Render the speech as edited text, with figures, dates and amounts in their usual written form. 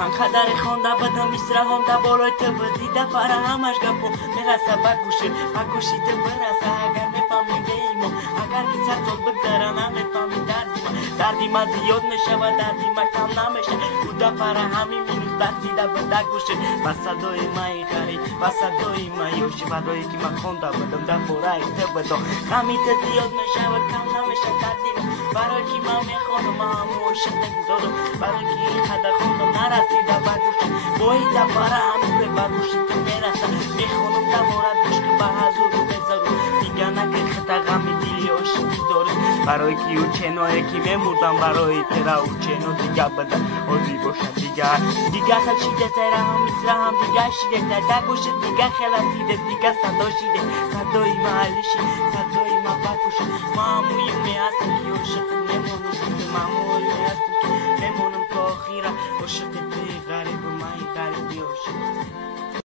ხანხადარე ხონდა ბდა მისრა ჰონდა ბოლოი თბდი და ფარა ამაშ გაფო მერასა ბაკუში თბრასა აგარ მე ფამიდეიმო აგარ გიცა თოლბდარა ნამე ფამიდარდიმა დარდიმა ზიოდ მეშავა დარდიმა კამნამეშა უდა ფარა ამი მინუს დარდი და ბდაკუში ვასადოი მაიხარი ვასადოი მაიოში ვადოი კი მახონდა ბდა და ფორაი თბდო გამით ზიოდ მეშავა კამნამეშა დარდიმა ბაროკი მამე ხონო მამო შეტეკდო ბაროკი ხადა ხონო ნარასი და ბაკუში ბოი და ფარა ამი ბაკუში თმერასა მეხონო და მორა დუშკ ბაჰაზური მეზარო იგანა კეხთა გამიდიოში დორი ბაროკი უჩენო ეკი მემუდამ ბაროი თერა უჩენო დიგაბდა ოზი ბოშა დიგა ხალში დეწერა მისრამ დიგაში და დაგუში დიგა ხელათი და დიგა სადოში და სადოი მალიში სადოი მაბაკუში მამუ იმე ასკიოში მემონუ მამუ იმე ასკი მემონუ